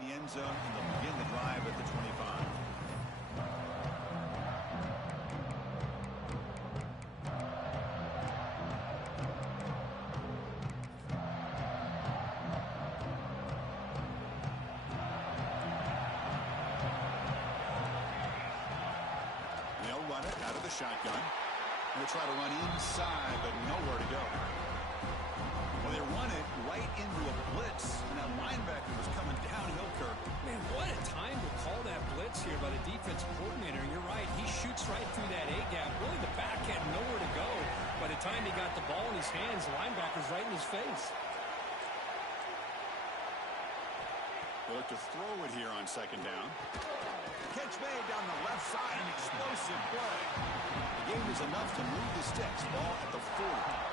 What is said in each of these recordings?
in the end zone, and they'll begin the drive at the 25. They'll run it out of the shotgun. They'll try to run inside, but nowhere to go. Well, they run it right into a blitz, and that linebacker was coming downhill, Kirk. Man, what a time to call that blitz here by the defense coordinator. You're right. He shoots right through that A-gap. Really, the back had nowhere to go. By the time he got the ball in his hands, the linebacker's right in his face. They look to throw it here on second down. Catch made down the left side, an explosive play. The game is enough to move the sticks. Ball at the 40.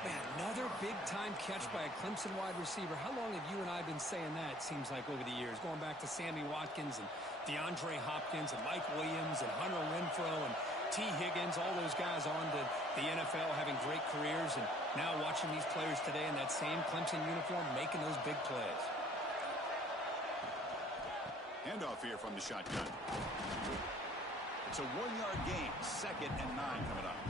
Man, another big-time catch by a Clemson wide receiver. How long have you and I been saying that, it seems like, over the years? Going back to Sammy Watkins and DeAndre Hopkins and Mike Williams and Hunter Renfrow and T. Higgins, all those guys on to the NFL having great careers, and now watching these players today in that same Clemson uniform making those big plays. Handoff here from the shotgun. It's a 1-yard gain. 2nd and 9 coming up.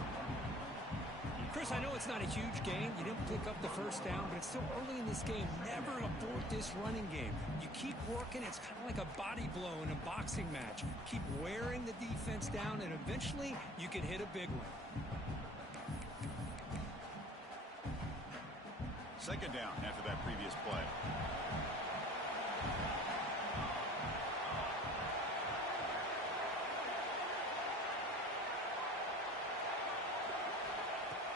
Chris, I know it's not a huge game. You didn't pick up the first down, but it's still early in this game. Never abort this running game. You keep working. It's kind of like a body blow in a boxing match. Keep wearing the defense down, and eventually you can hit a big one. 2nd down after that previous play.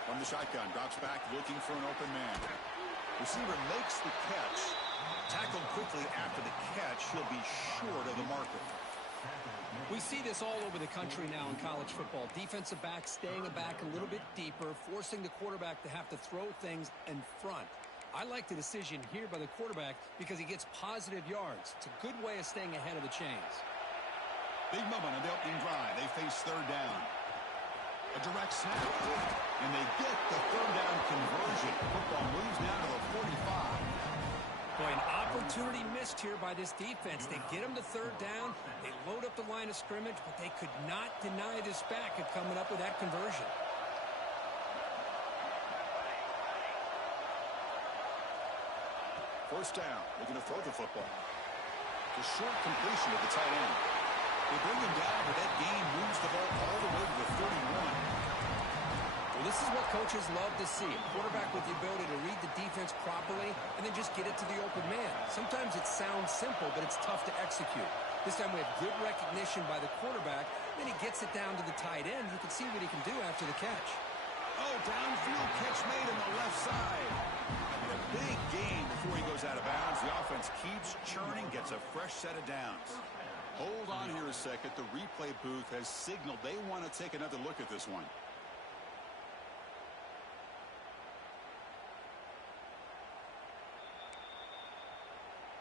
From the shotgun, drops back looking for an open man. Receiver makes the catch. Tackled quickly after the catch. He'll be short of the marker. We see this all over the country now in college football. Defensive backs staying back a little bit deeper, forcing the quarterback to have to throw things in front. I like the decision here by the quarterback because he gets positive yards. It's a good way of staying ahead of the chains. Big moment on the opening drive. They face 3rd down. A direct snap. And they get the 3rd down conversion. Football moves now to the 45. Boy, an opportunity missed here by this defense. They get them to 3rd down. They load up the line of scrimmage, but they could not deny this back of coming up with that conversion. First down. Looking to throw the football. The short completion of the tight end. They bring him down, but that gain moves the ball all the way to the 31. Well, this is what coaches love to see. A quarterback with the ability to read the defense properly and then just get it to the open man. Sometimes it sounds simple, but it's tough to execute. This time we have good recognition by the quarterback. Then he gets it down to the tight end. You can see what he can do after the catch. Oh, downfield catch made on the left side. And a big gain before he goes out of bounds. The offense keeps churning, gets a fresh set of downs. Hold on here a second. The replay booth has signaled they want to take another look at this one.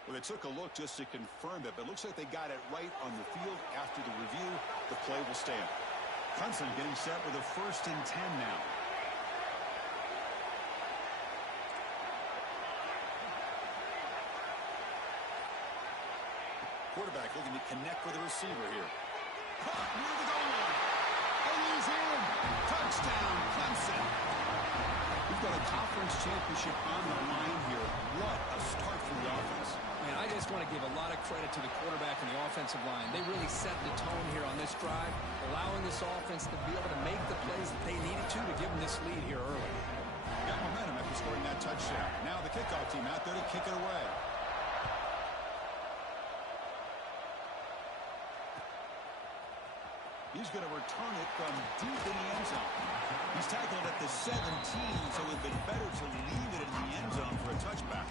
Well, they took a look just to confirm it, but it looks like they got it right on the field. After the review, the play will stand. Clemson getting set with a 1st and 10 now. Quarterback looking to connect with the receiver here. Caught near the goal line. And he's in. Touchdown, Clemson. We've got a conference championship on the line here. What a start for the offense. Man, I just want to give a lot of credit to the quarterback and the offensive line. They really set the tone here on this drive, allowing this offense to be able to make the plays that they needed to give them this lead here early. Got momentum after scoring that touchdown. Now the kickoff team out there to kick it away. He's going to return it from deep in the end zone. He's tackled at the 17, so it would have been better to leave it in the end zone for a touchback.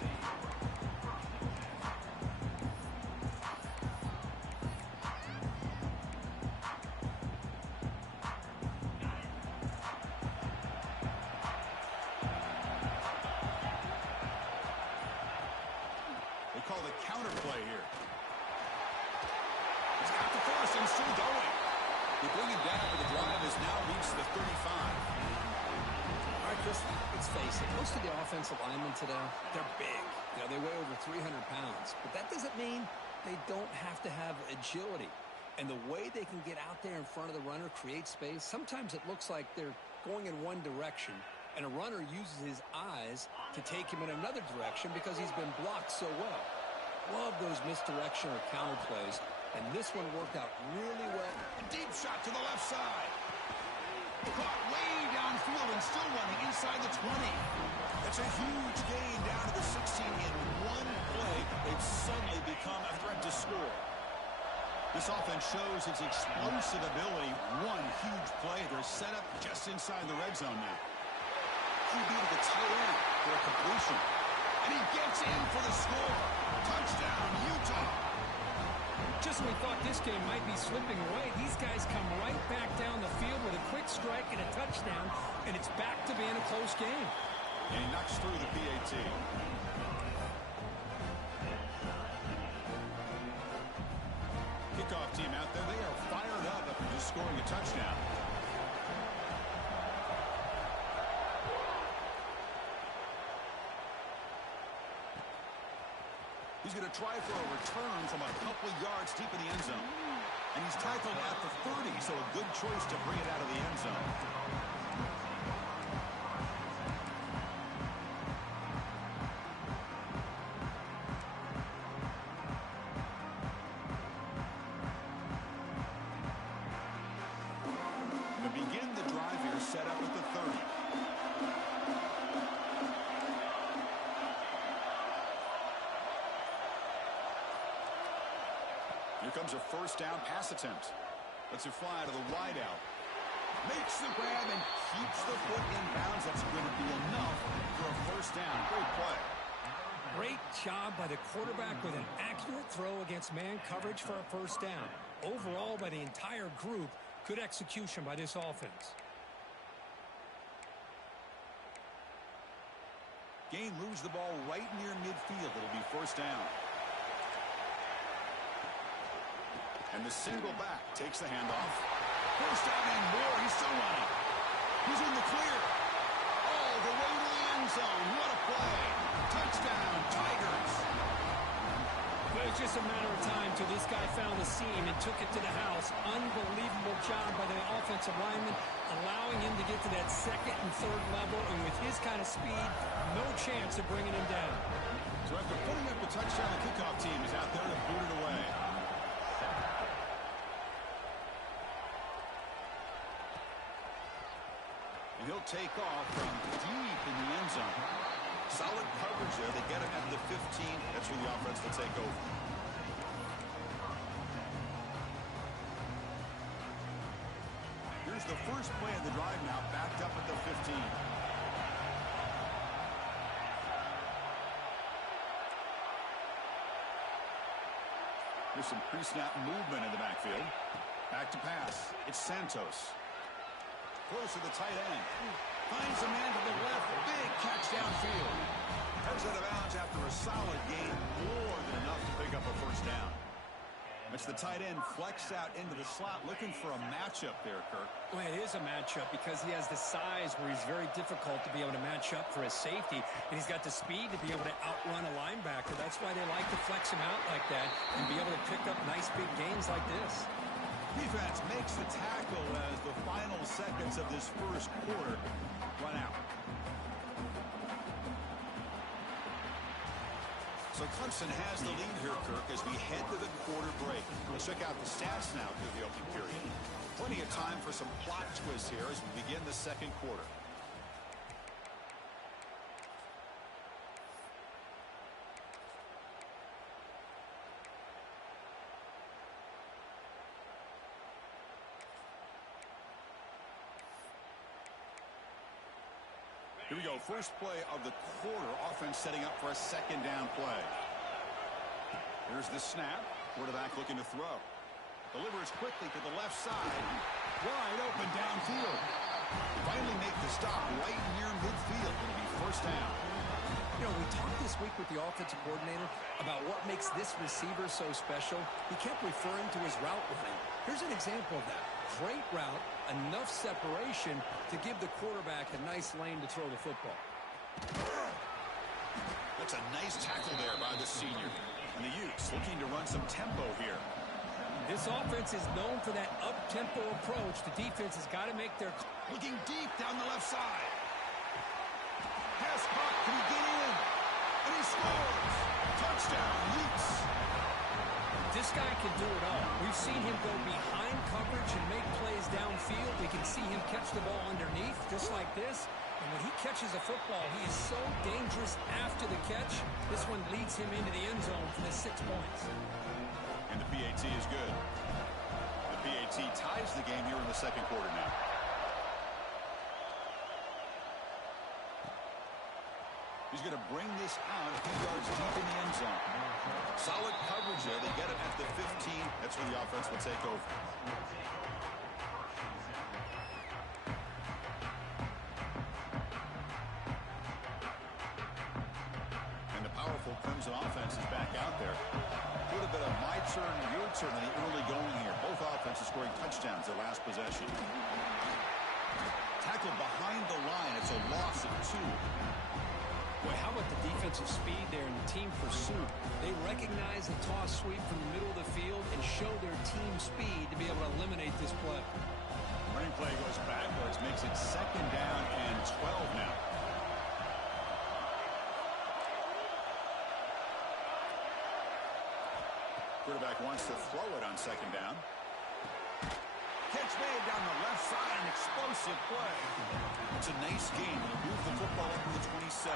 They call the counter play here. He's got the force and still going. They bring him down, but the drive has now reached the 35. All right, Chris, let's face it. Most of the offensive linemen today, they're big. They weigh over 300 pounds. But that doesn't mean they don't have to have agility. And the way they can get out there in front of the runner, create space, sometimes it looks like they're going in one direction, and a runner uses his eyes to take him in another direction because he's been blocked so well. Love those misdirection or counter plays, and this one worked out really well. A deep shot to the left side. Caught way downfield and still running inside the 20. That's a huge gain down to the 16 in one play. They've suddenly become a threat to score. This offense shows its explosive ability. One huge play. They're set up just inside the red zone now. QB to the tight end for a completion. And he gets in for the score. Touchdown, Utah. Just when we thought this game might be slipping away, these guys come right back down the field with a quick strike and a touchdown, and it's back to being a close game. And he knocks through the PAT. Kickoff team out there, they are fired up after just scoring a touchdown. He's going to try for a return from a couple of yards deep in the end zone. And he's tackled at the 30, so a good choice to bring it out of the end zone. To begin the drive here, set up at the 30. Here comes a first down pass attempt. Lets it fly to the wide out. Makes the grab and keeps the foot in bounds. That's going to be enough for a first down. Great play. Great job by the quarterback with an accurate throw against man coverage for a first down. Overall, by the entire group, good execution by this offense. Gain moves the ball right near midfield. It'll be first down. And the single back takes the handoff. First down and more. He's still running. He's in the clear. All the way to the end zone. What a play. Touchdown, Tigers. Well, it's just a matter of time till this guy found the seam and took it to the house. Unbelievable job by the offensive lineman, allowing him to get to that second and third level. And with his kind of speed, no chance of bringing him down. So after putting up the touchdown, the kickoff team is out there to boot it away. And he'll take off from deep in the end zone. Solid coverage there. They get him at the 15. That's where the offense will take over. Here's the first play of the drive now, backed up at the 15. There's some pre-snap movement in the backfield. Back to pass. It's Santos. Close to the tight end. Finds a man to the left. Big catch downfield. Comes out of bounds after a solid gain. More than enough to pick up a first down. That's the tight end flexed out into the slot, looking for a matchup there, Kirk. Well, it is a matchup because he has the size where he's very difficult to be able to match up for his safety, and he's got the speed to be able to outrun a linebacker. That's why they like to flex him out like that and be able to pick up nice big gains like this. Defense makes the tackle as the final seconds of this first quarter run out. So Clemson has the lead here, Kirk, as we head to the quarter break. Let's check out the stats now through the opening period. Plenty of time for some plot twists here as we begin the second quarter. Here we go. First play of the quarter. Offense setting up for a second down play. Here's the snap. Quarterback looking to throw. Delivers quickly to the left side. Wide open downfield. Finally make the stop right near midfield. It'll be first down. You know, we talked this week with the offensive coordinator about what makes this receiver so special. He kept referring to his route running. Here's an example of that. great route, enough separation to give the quarterback a nice lane to throw the football. That's a nice tackle there by the senior. And the Utes looking to run some tempo here. This offense is known for that up-tempo approach. The defense has got to make their... Looking deep down the left side. Pass caught. Can he get in? And he scores. Touchdown, Utes. This guy can do it all. We've seen him go behind coverage and make plays downfield. We can see him catch the ball underneath, just like this. And when he catches a football, he is so dangerous after the catch. This one leads him into the end zone for the 6 points. And the PAT is good. The PAT ties the game here in the second quarter now. He's going to bring this out a few yards deep in the end zone. Solid coverage there. They get him at the 15. That's where the offense will take over. And the powerful Clemson offense is back out there. A little bit of my turn, your turn in the early going here. Both offenses scoring touchdowns their last possession. Tackled behind the line. It's a loss of 2. Boy, how about the defensive speed there in the team pursuit? They recognize the toss sweep from the middle of the field and show their team speed to be able to eliminate this play. Running play goes backwards, makes it second down and 12 now. Quarterback wants to throw it on second down. Catch made down the left side, an explosive play. It's a nice game. It'll move the football up to the 27.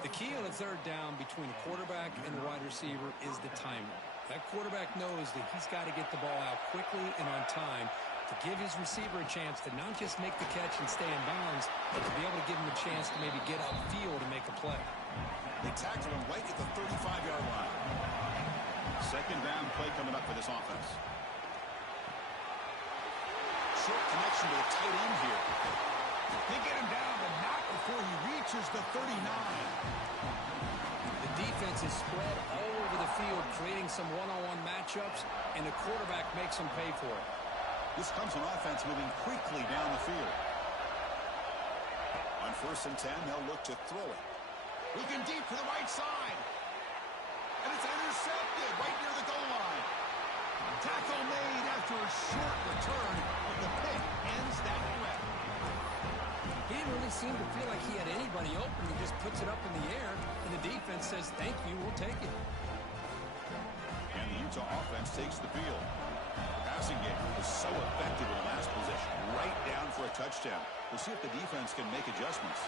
The key on a third down between the quarterback and the wide receiver is the timing. That quarterback knows that he's got to get the ball out quickly and on time to give his receiver a chance to not just make the catch and stay in bounds, but to be able to give him a chance to maybe get upfield and make a play. They tackle him right at the 35-yard line. Second down play coming up for this offense. Short connection to the tight end here. They get him down, but not before he reaches the 39. The defense is spread all over the field, creating some one-on-one matchups, and the quarterback makes them pay for it. This comes an offense moving quickly down the field. On 1st and 10, they'll look to throw it. Looking deep to the right side. And it's intercepted right near the goal line. Tackle made after a short return, but the pick ends that threat. He didn't really seem to feel like he had anybody open. He just puts it up in the air, and the defense says, thank you, we'll take it. And the Utah offense takes the field. The passing game was so effective in the last possession, right down for a touchdown. We'll see if the defense can make adjustments.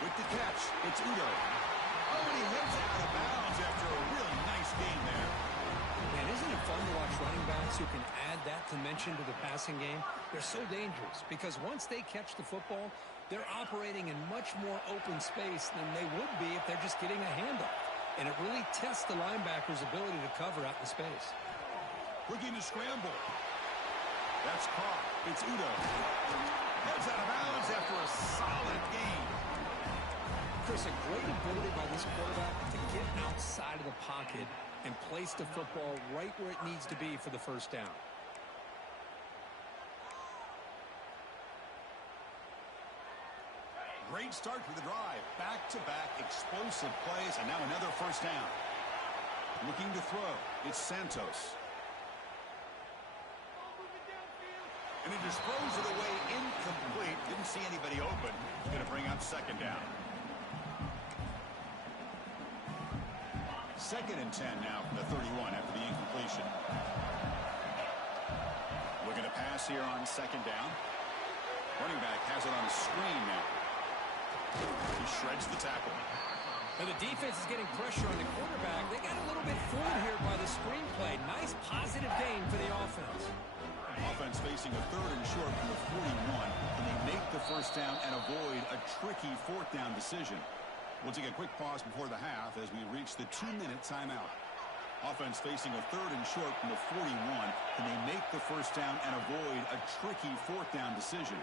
With the catch, it's Udo. Oh, and he hits out of bounds after a really nice game there. Man, isn't it fun to watch running backs who can add that dimension to the passing game? They're so dangerous because once they catch the football, they're operating in much more open space than they would be if they're just getting a handoff. And it really tests the linebacker's ability to cover out in space. Looking to scramble. That's caught. It's Udo. Heads out of bounds after a solid game. Chris, a great ability by this quarterback to get outside of the pocket and place the football right where it needs to be for the first down. Great start for the drive. Back-to-back explosive plays, and now another first down. Looking to throw. It's Santos. And he just throws it away incomplete. Didn't see anybody open. Going to bring up second down. 2nd and 10 now from the 31 after the incompletion. Looking to pass here on second down. Running back has it on a screen now. He shreds the tackle. And the defense is getting pressure on the quarterback. They got a little bit fooled here by the screen play. Nice positive gain for the offense. Offense facing a 3rd and short from the 41. And they make the first down and avoid a tricky 4th down decision. We'll take a quick pause before the half as we reach the 2-minute timeout. Offense facing a 3rd and short from the 41. Can they make the first down and avoid a tricky 4th down decision?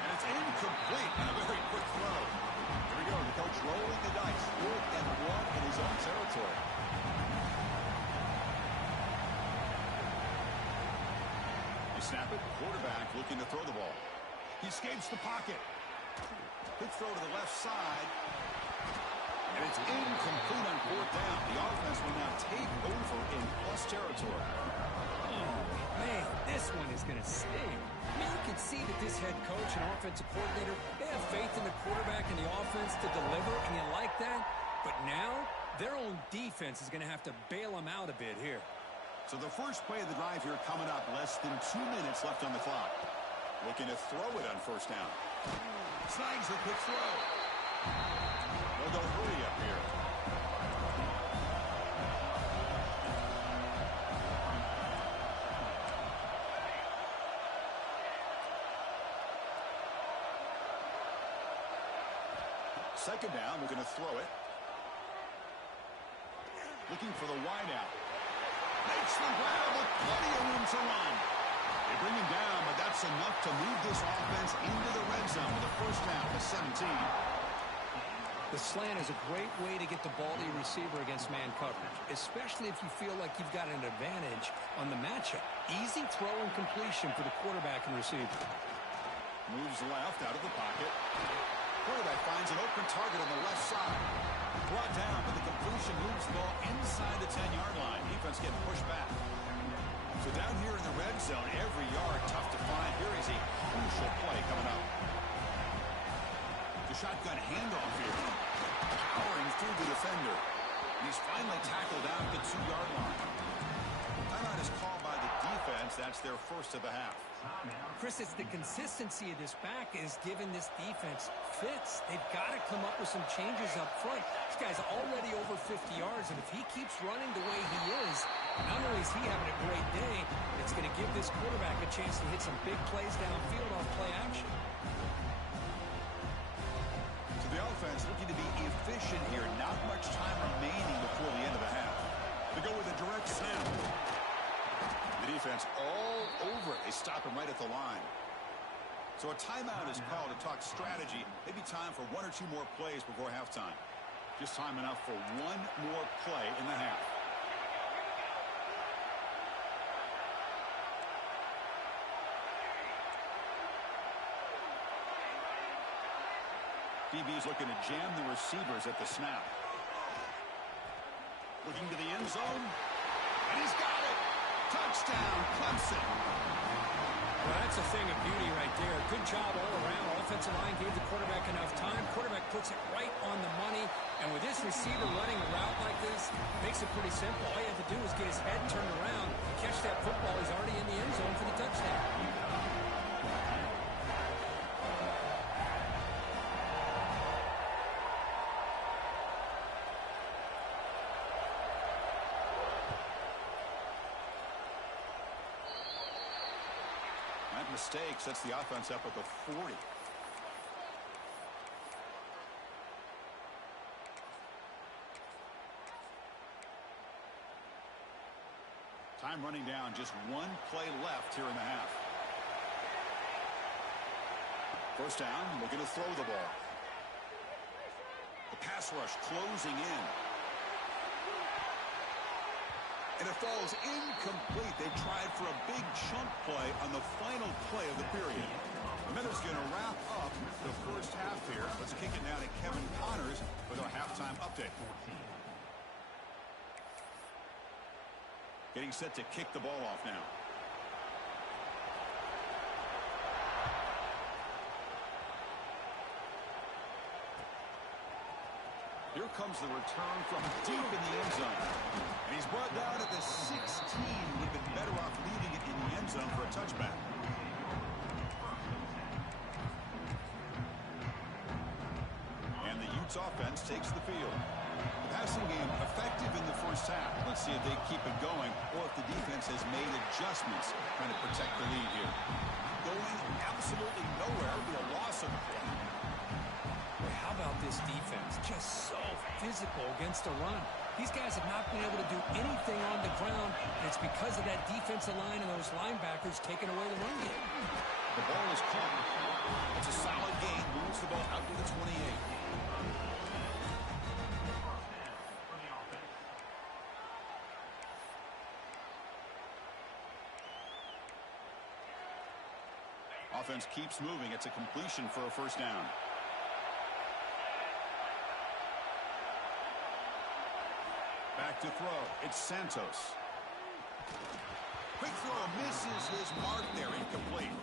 And it's incomplete on a very quick throw. Here we go. The coach rolling the dice. 4th and 1 in his own territory. snap it. Quarterback looking to throw the ball. He escapes the pocket. Quick throw to the left side. And it's incomplete on fourth down. The offense will now take over in plus territory. Oh, man, this one is going to sting. I mean, you can see that this head coach and offensive coordinator, they have faith in the quarterback and the offense to deliver, and you like that. But now, their own defense is going to have to bail them out a bit here. So the first play of the drive here coming up. Less than 2 minutes left on the clock. Looking to throw it on first down. Snags the quick throw. They'll go hurry up here. Second down, we're going to throw it. Looking for the wideout. Makes the grab with plenty of room to run. They bring him down, but that's enough to move this offense into the red zone with a first down to 17. The slant is a great way to get the ball to your receiver against man coverage, especially if you feel like you've got an advantage on the matchup. Easy throw and completion for the quarterback and receiver. Moves left out of the pocket. Quarterback finds an open target on the left side. Brought down, but the completion moves the ball inside the 10-yard line. Defense getting pushed back. So down here in the red zone, every yard tough to find. Here is a crucial play coming up. The shotgun handoff here. Powering through the defender. And he's finally tackled down at the 2-yard line. Timeout is called by the defense. That's their first of the half. Chris, it's the consistency of this back is giving this defense fits. They've got to come up with some changes up front. This guy's already over 50 yards, and if he keeps running the way he is, not only is he having a great day, it's going to give this quarterback a chance to hit some big plays downfield on play action. So the offense looking to be efficient here. Not much time remaining before the end of the half. They go with a direct snap. The defense all over it. They stop him right at the line. So a timeout is called to talk strategy. Maybe time for 1 or 2 more plays before halftime. Just time enough for 1 more play in the half. DB's looking to jam the receivers at the snap. Looking to the end zone. And he's got it. Touchdown, Clemson. Well, that's a thing of beauty right there. Good job all around. Offensive line gave the quarterback enough time. Quarterback puts it right on the money. And with this receiver running a route like this, makes it pretty simple. All you have to do is get his head turned around, catch that football. He's already in the end zone for the touchdown. Mistake sets the offense up at the 40. Time running down, just 1 play left here in the half. First down, looking to throw the ball. The pass rush closing in. And it falls incomplete. They tried for a big chunk play on the final play of the period. And then it's going to wrap up the first half here. Let's kick it down to Kevin Connors with our halftime update. Getting set to kick the ball off now. Here comes the return from deep in the end zone. And he's brought down at the 16. Would have been better off leaving it in the end zone for a touchback. And the Utes offense takes the field. The passing game effective in the first half. Let's see if they keep it going or if the defense has made adjustments trying to protect the lead here. Going absolutely nowhere with a loss of the play. How about this defense? Just so physical against the run. These guys have not been able to do anything on the ground, and it's because of that defensive line and those linebackers taking away the run game. The ball is caught. It's a solid gain. Moves the ball out to the 28. offense keeps moving. It's a completion for a first down. Back to throw. It's Santos. Quick throw misses his mark there. Incomplete.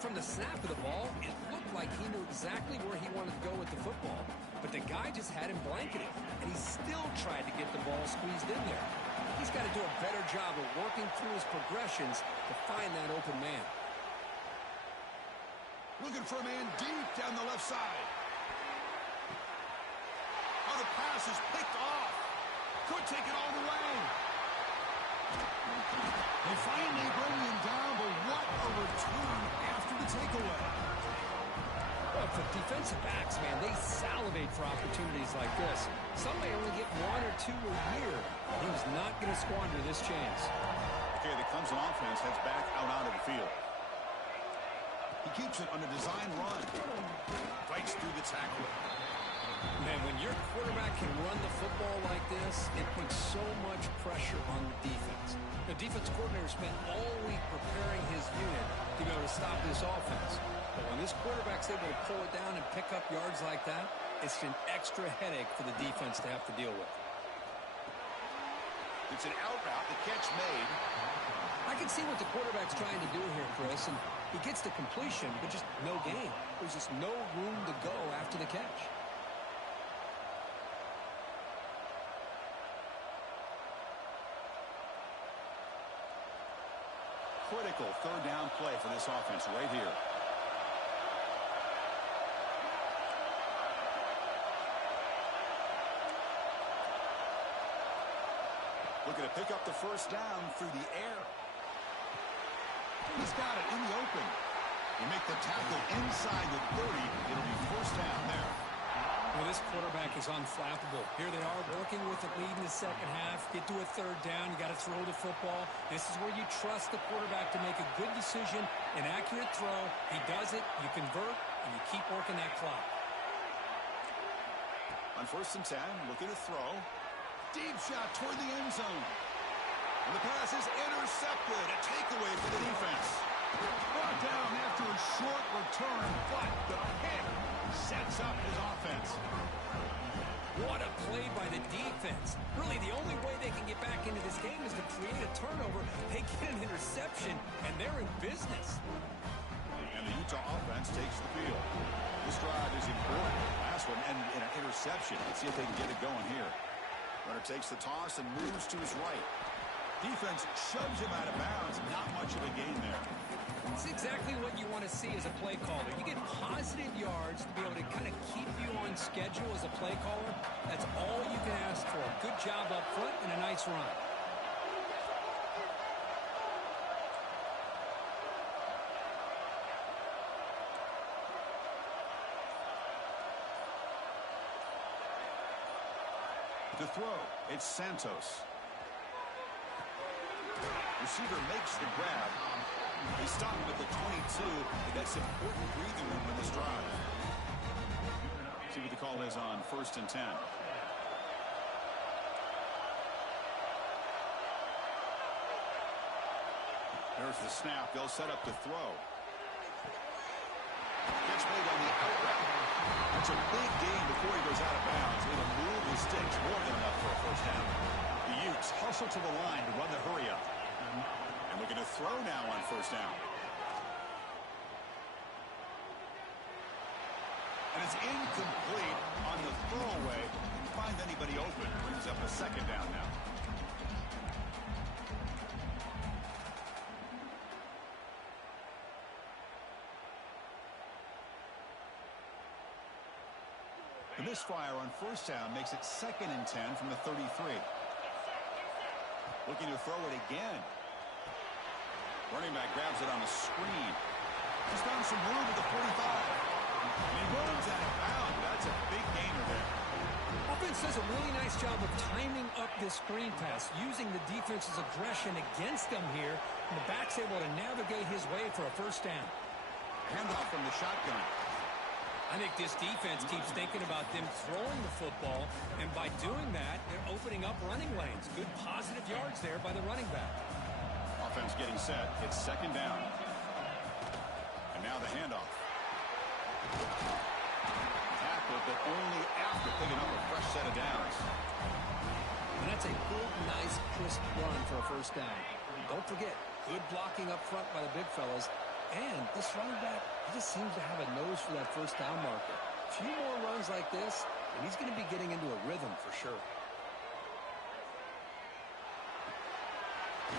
From the snap of the ball, it looked like he knew exactly where he wanted to go with the football. But the guy just had him blanketed, and he still tried to get the ball squeezed in there. He's got to do a better job of working through his progressions to find that open man. Looking for a man deep down the left side. Oh, the pass is picked off. Could take it all the way. They finally bring him down, but what a return after the takeaway. Well, for defensive backs, man, they salivate for opportunities like this. Some may only get one or two a year. He was not going to squander this chance. Okay, the Clemson offense heads back out onto the field. He keeps it on a design run. Fights through the tackle. Man, when your quarterback can run the football like this, it puts so much pressure on the defense. The defense coordinator spent all week preparing his unit to be able to stop this offense. But when this quarterback's able to pull it down and pick up yards like that, it's an extra headache for the defense to have to deal with. It's an out route. The catch made. I can see what the quarterback's trying to do here, Chris, and he gets the completion, but just no gain. There's just no room to go after the catch. Critical third down play for this offense right here. Looking to pick up the first down through the air. He's got it in the open. You make the tackle inside the 30. It'll be first down there. Well, this quarterback is unflappable. Here they are working with the lead in the second half. Get to a third down. You got to throw the football. This is where you trust the quarterback to make a good decision, an accurate throw. He does it, you convert, and you keep working that clock. On first and 10, looking to throw. Deep shot toward the end zone. And the pass is intercepted. A takeaway for the defense. Brought down after a short return, but the pick sets up his offense. What a play by the defense. Really, the only way they can get back into this game is to create a turnover. They get an interception, and they're in business. And the Utah offense takes the field. This drive is important. Last one and an interception. Let's see if they can get it going here. Runner takes the toss and moves to his right. Defense shoves him out of bounds. Not much of a gain there. It's exactly what you want to see as a play caller. You get positive yards to be able to kind of keep you on schedule as a play caller. That's all you can ask for. Good job up front and a nice run. To throw, it's Santos. Receiver makes the grab. They stop him at the 22. They got some important breathing room in this drive. See what the call is on first and 10. There's the snap. They'll set up the throw. Catch made on the out route. That's a big gain before he goes out of bounds. It'll move his sticks more than enough for a first down. The Utes hustle to the line to run the hurry up. And we're going to throw now on first down. And it's incomplete on the throwaway. Didn't find anybody open. Brings up a second down now. The misfire on first down makes it second and 10 from the 33. Looking to throw it again. Running back grabs it on a screen. He's found some room at the 45. And he runs out of bounds. That's a big gainer there. Offense does a really nice job of timing up this screen pass, using the defense's aggression against them here, and the back's able to navigate his way for a first down. Handoff from the shotgun. I think this defense keeps thinking about them throwing the football, and by doing that, they're opening up running lanes. Good positive yards there by the running back. Offense getting set. It's second down. And Now the handoff. Tackled, but only after picking up a fresh set of downs. And that's a good, nice, crisp run for a first down. Don't forget, good blocking up front by the big fellas. And this running back, he just seems to have a nose for that first down marker. A few more runs like this, and he's going to be getting into a rhythm for sure.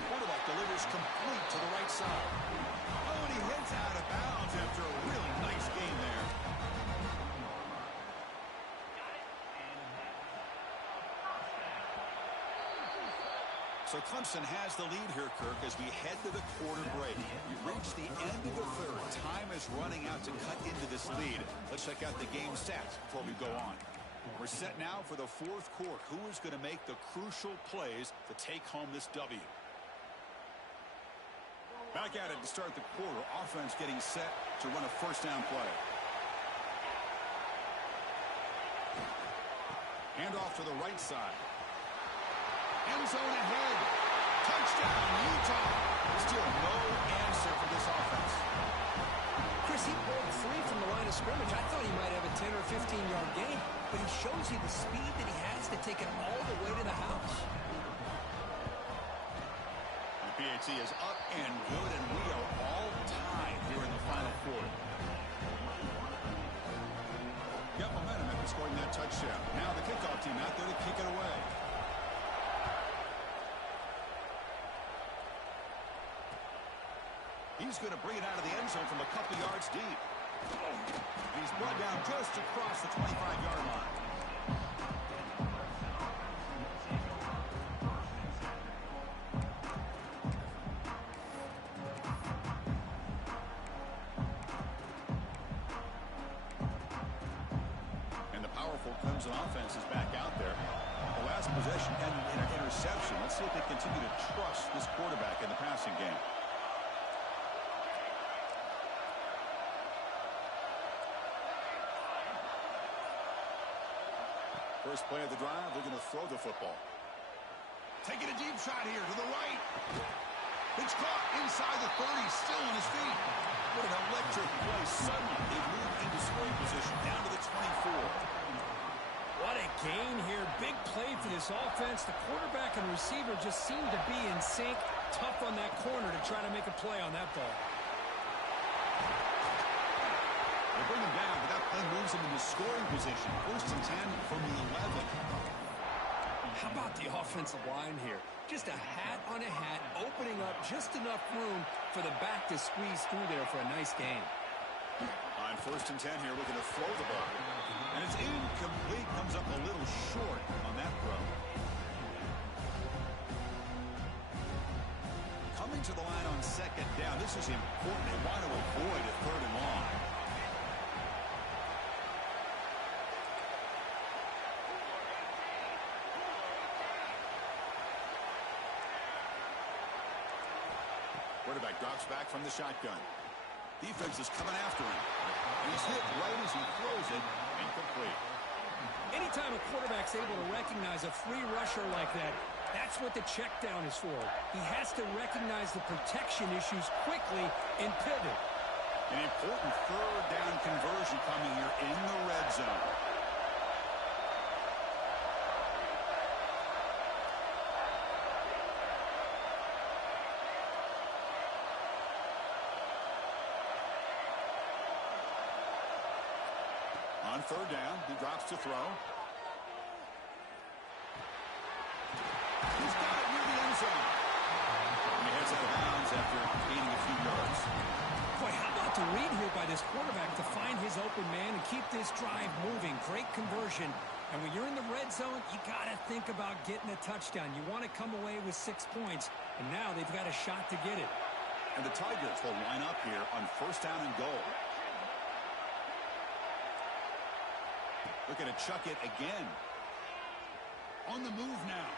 Quarterback delivers complete to the right side. Oh, and he heads out of bounds after a really nice game there. So Clemson has the lead here, Kirk, as we head to the quarter break. We've reached the end of the third. Time is running out to cut into this lead. Let's check out the game stats before we go on. We're set now for the fourth quarter. Who is going to make the crucial plays to take home this W? Back at it to start the quarter. Offense getting set to run a first down play. Handoff to the right side. End zone ahead. Touchdown, Utah. Still no answer for this offense. Chris, he broke free from the line of scrimmage. I thought he might have a 10 or 15-yard gain, but he shows you the speed that he has to take it all the way to the house. The PAT is up and good, and we are all tied here in the final quarter. Got momentum after scoring that touchdown. Now the kickoff team out there to kick it away. He's going to bring it out of the end zone from a couple yards deep. He's brought down just across the 25-yard line. And the powerful Clemson offense is back out there. The last possession ended in an interception. Let's see if they continue to trust this quarterback in the passing game. First play of the drive, they're going to throw the football. Taking a deep shot here to the right. It's caught inside the 30, still on his feet. What an electric play. Suddenly, they move into scoring position, down to the 24. What a gain here. Big play for this offense. The quarterback and receiver just seem to be in sync. Tough on that corner to try to make a play on that ball. They bring him down, but that play moves him into scoring position. First and 10 from the 11. How about the offensive line here? Just a hat on a hat, opening up just enough room for the back to squeeze through there for a nice game. On first and 10 here, looking to throw the ball. And it's incomplete. Comes up a little short on that throw. Coming to the line on second down. This is important. They want to avoid a third and long. Quarterback drops back from the shotgun. Defense is coming after him. He's hit right as he throws it. Incomplete. Anytime a quarterback's able to recognize a free rusher like that, that's what the check down is for. He has to recognize the protection issues quickly and pivot. An important third down conversion coming here in the red zone. On third down, he drops to throw. He's got it near the end zone. And he heads out of bounds after gaining a few yards. Boy, how about the read here by this quarterback to find his open man and keep this drive moving. Great conversion. And when you're in the red zone, you got to think about getting a touchdown. You want to come away with 6 points. And now they've got a shot to get it. And the Tigers will line up here on first down and goal. Looking to chuck it again. On the move now.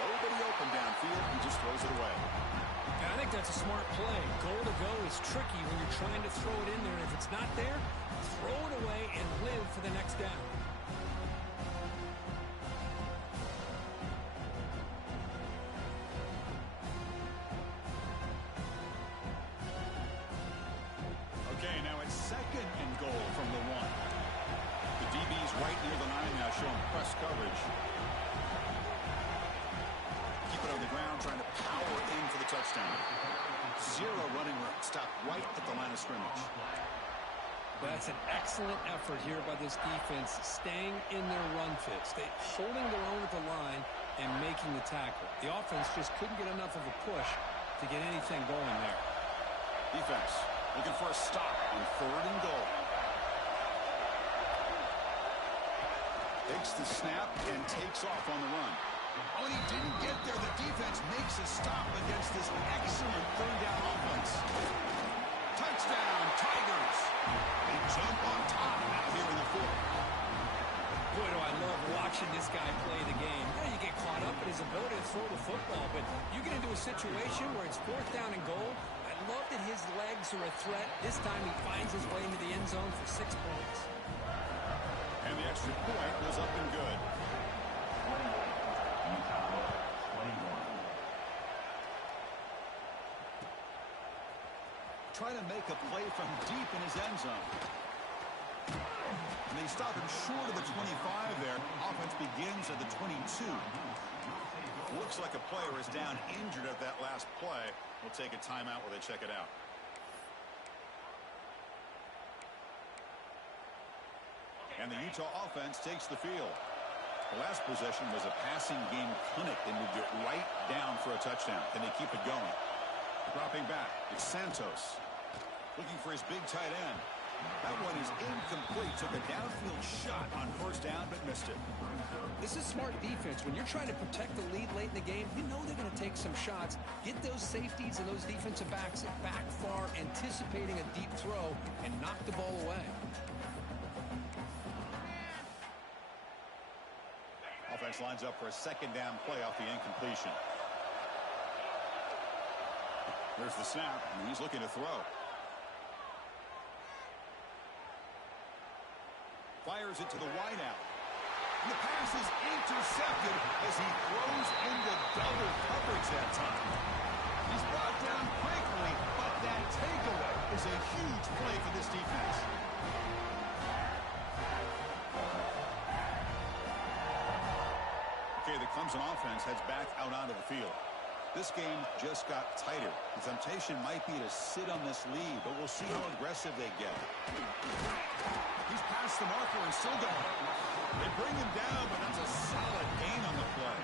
Nobody open downfield. He just throws it away. Yeah, I think that's a smart play. Goal to go is tricky when you're trying to throw it in there. And if it's not there, throw it away and live for the next down. That's an excellent effort here by this defense, staying in their run fits. They holding their own at the line and making the tackle. The offense just couldn't get enough of a push to get anything going there. Defense looking for a stop on 3rd and goal. Takes the snap and takes off on the run. Oh, and he didn't get there. The defense makes a stop against this excellent 3rd down offense. Touchdown, Tigers. They jump on top now here in the 4th. Boy, do I love watching this guy play the game. Yeah, you get caught up in his ability to throw the football, but you get into a situation where it's 4th down and goal. I love that his legs are a threat. This time he finds his way into the end zone for 6 points. And the extra point was up and good. Trying to make a play from deep in his end zone. And they stop him short of the 25 there. Offense begins at the 22. Looks like a player is down injured at that last play. We'll take a timeout while they check it out. And the Utah offense takes the field. The last possession was a passing game clinic. They moved it right down for a touchdown. Then they keep it going. Dropping back, it's Santos. Looking for his big tight end. That one is incomplete. Took a downfield shot on 1st down, but missed it. This is smart defense. When you're trying to protect the lead late in the game, you know they're going to take some shots. Get those safeties and those defensive backs back far, anticipating a deep throw, and knock the ball away. Offense lines up for a 2nd down play off the incompletion. There's the snap, and he's looking to throw. Fires it to the wideout. And the pass is intercepted as he throws into double coverage that time. He's brought down quickly, but that takeaway is a huge play for this defense. Okay, the Clemson offense heads back out onto the field. This game just got tighter. The temptation might be to sit on this lead, but we'll see how aggressive they get. He's past the marker and still going. They bring him down, but that's a solid gain on the play.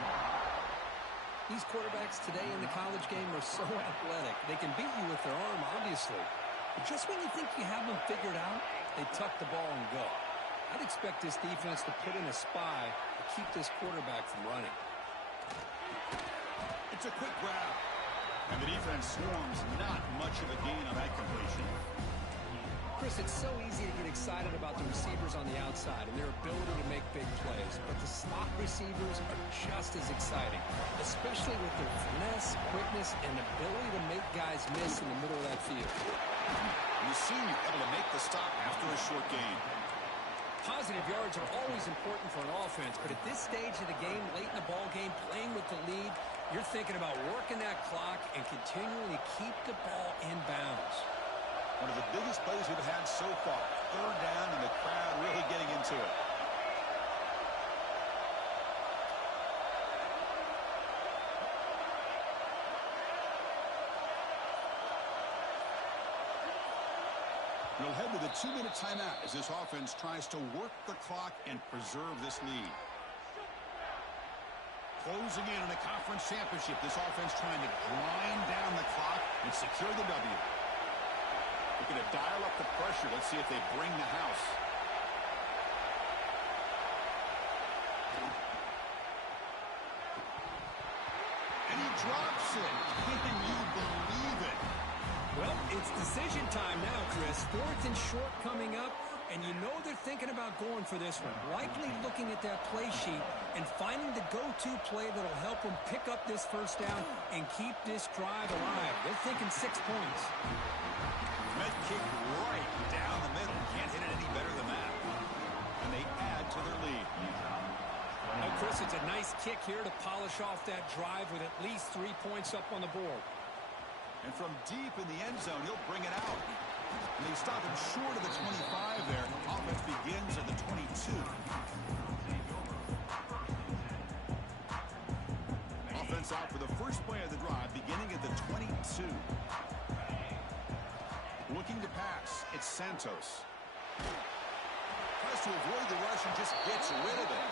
These quarterbacks today in the college game are so athletic. They can beat you with their arm, obviously. But just when you think you have them figured out, they tuck the ball and go. I'd expect this defense to put in a spy to keep this quarterback from running. It's a quick grab. And the defense swarms not much of a gain on that completion. Chris, it's so easy to get excited about the receivers on the outside and their ability to make big plays, but the slot receivers are just as exciting, especially with their finesse, quickness, and ability to make guys miss in the middle of that field. And the senior able to make the stop after a short gain. Positive yards are always important for an offense, but at this stage of the game, late in the ball game, playing with the lead, you're thinking about working that clock and continuing to keep the ball in bounds. One of the biggest plays we've had so far. 3rd down and the crowd really getting into it. We'll head to the 2-minute timeout as this offense tries to work the clock and preserve this lead. Closing in on a conference championship, this offense trying to grind down the clock and secure the W. Looking to dial up the pressure. Let's see if they bring the house. And he drops it. Can you believe it? Well, it's decision time now, Chris. 4th and short coming up, and you know they're thinking about going for this one. Likely looking at that play sheet and finding the go-to play that'll help them pick up this 1st down and keep this drive alive. They're thinking 6 points. Med kick right down the middle. Can't hit it any better than that. And they add to their lead. Now, Chris, it's a nice kick here to polish off that drive with at least 3 points up on the board. And from deep in the end zone, he'll bring it out. And they stop him short of the 25 there. Offense begins at the 22. Offense out for the first play of the drive, beginning at the 22. Looking to pass, it's Santos. Tries to avoid the rush and just gets rid of it.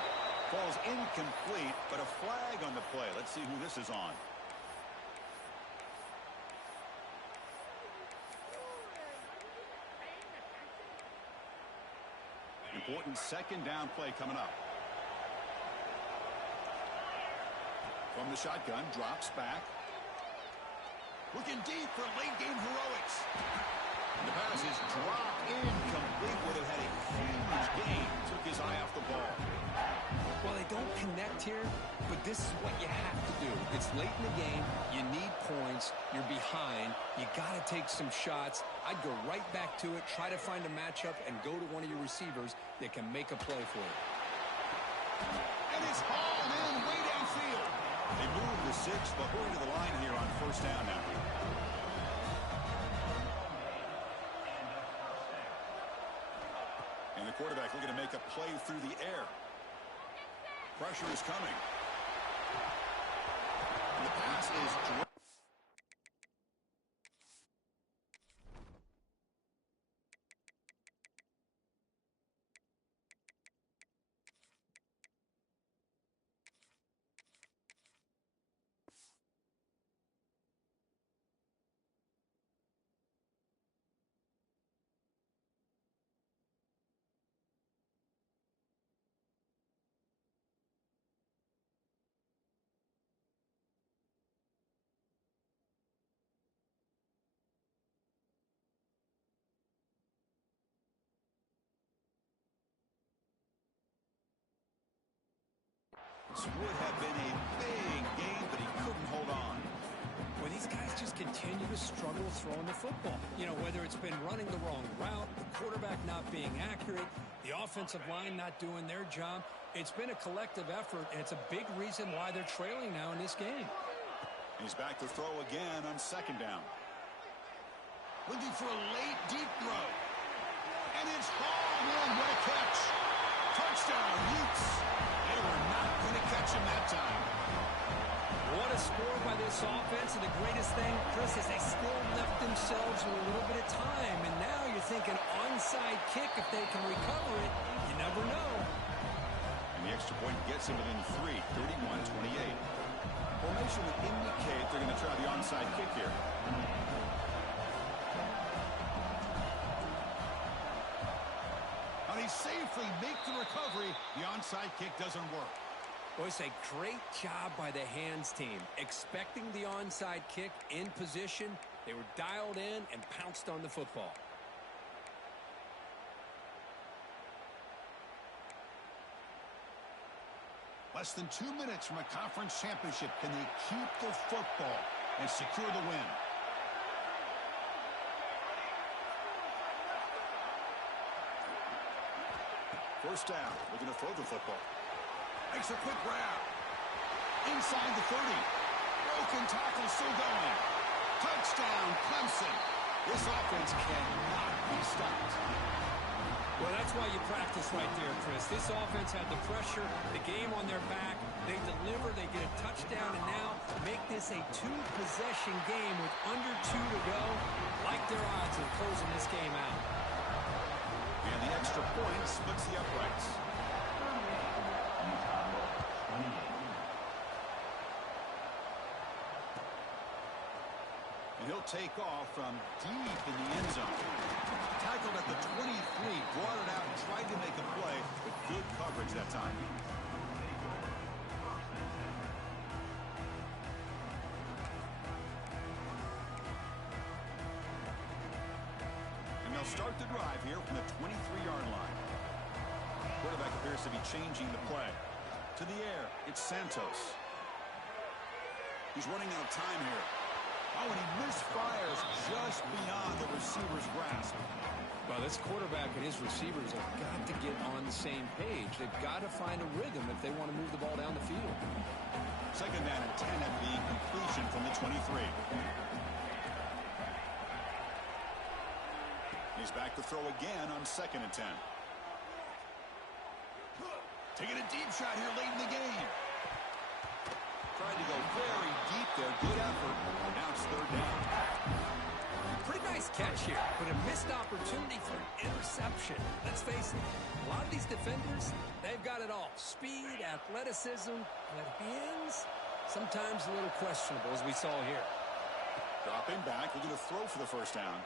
Falls incomplete, but a flag on the play. Let's see who this is on. Important second down play coming up. From the shotgun, drops back. Looking deep for late game heroics. And the pass is dropped incomplete. Would have had a huge gain. Took his eye off the ball. Well, they don't connect here, but this is what you have to do. It's late in the game. You need points. You're behind. You got to take some shots. I'd go right back to it, try to find a matchup, and go to one of your receivers that can make a play for you. And it's hauled in way downfield. They move the 6, but going to the line here on first down now. And the quarterback looking to make a play through the air. Pressure is coming. And the pass is dropped. This would have been a big game, but he couldn't hold on. Well, these guys just continue to struggle throwing the football. You know, whether it's been running the wrong route, the quarterback not being accurate, the offensive line not doing their job. It's been a collective effort, and it's a big reason why they're trailing now in this game. He's back to throw again on second down. Looking for a late, deep throw. And it's hauled in. What a catch. Touchdown, Utes. They were not going to catch him that time. What a score by this offense, and the greatest thing, Chris, is they still left themselves with a little bit of time, and now you're thinking onside kick if they can recover it. You never know. And the extra point gets him within 3, 31-28. Formation would indicate they're going to try the onside kick here. How they safely make the recovery. The onside kick doesn't work. Well, it's a great job by the hands team. Expecting the onside kick in position, they were dialed in and pounced on the football. Less than 2 minutes from a conference championship. Can they keep the football and secure the win? First down, looking to throw the football. Makes a quick grab. Inside the 30. Broken tackle, still going. Touchdown, Clemson. This offense cannot be stopped. Well, that's why you practice right there, Chris. This offense had the pressure, the game on their back. They deliver, they get a touchdown, and now make this a 2-possession game with under 2 to go. Like their odds of closing this game out. And the extra point splits the uprights. And he'll take off from deep in the end zone. Tackled at the 23, brought it out and tried to make a play, but good coverage that time. And they'll start the drive here from the 23-yard line. Quarterback appears to be changing the play. To the air, it's Santos. He's running out of time here. Oh, and he misfires just beyond the receiver's grasp. Well, this quarterback and his receivers have got to get on the same page. They've got to find a rhythm if they want to move the ball down the field. Second down and 10 at the completion from the 23. He's back to throw again on second and 10. Taking a deep shot here late in the game. Trying to go very deep there. Good effort. Now it's third down. Pretty Nice catch here, but a missed opportunity for an interception. Let's face it, a lot of these defenders, they've got it all. Speed, athleticism, but hands, sometimes a little questionable, as we saw here. Dropping back, looking to throw for the first down.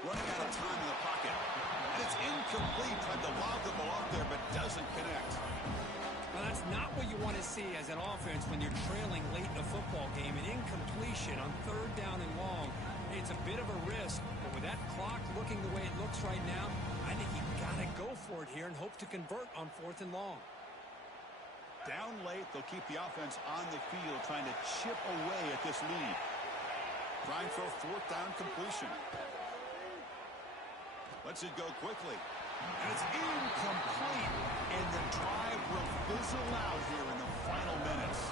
Running out of time in the pocket. And it's incomplete. Tried to lob the ball up there, but doesn't connect. Well, that's not what you want to see as an offense when you're trailing late in a football game. An incompletion on third down and long. It's a bit of a risk, but with that clock looking the way it looks right now, I think you got to go for it here and hope to convert on 4th and long. Down late, they'll keep the offense on the field, trying to chip away at this lead. Trying for a 4th down completion. Lets it go quickly. And it's incomplete. And the drive will fizzle out here in the final minutes.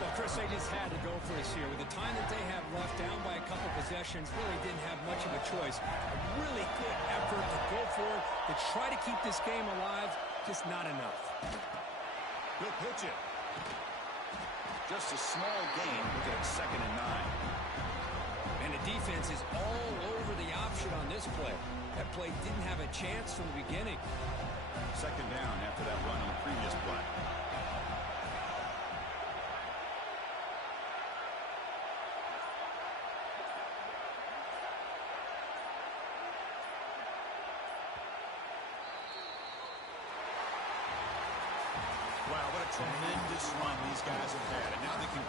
Well, Chris, they just had to go for this here. With the time that they have left, down by a couple possessions, really didn't have much of a choice. A really good effort to go for it, to try to keep this game alive, just not enough. He'll pitch it. Just a small gain. Look at 2nd and 9. And the defense is all over the option on this play. That play didn't have a chance from the beginning. 2nd down after that run on the previous play. Wow, what a tremendous run these guys have had. And now they can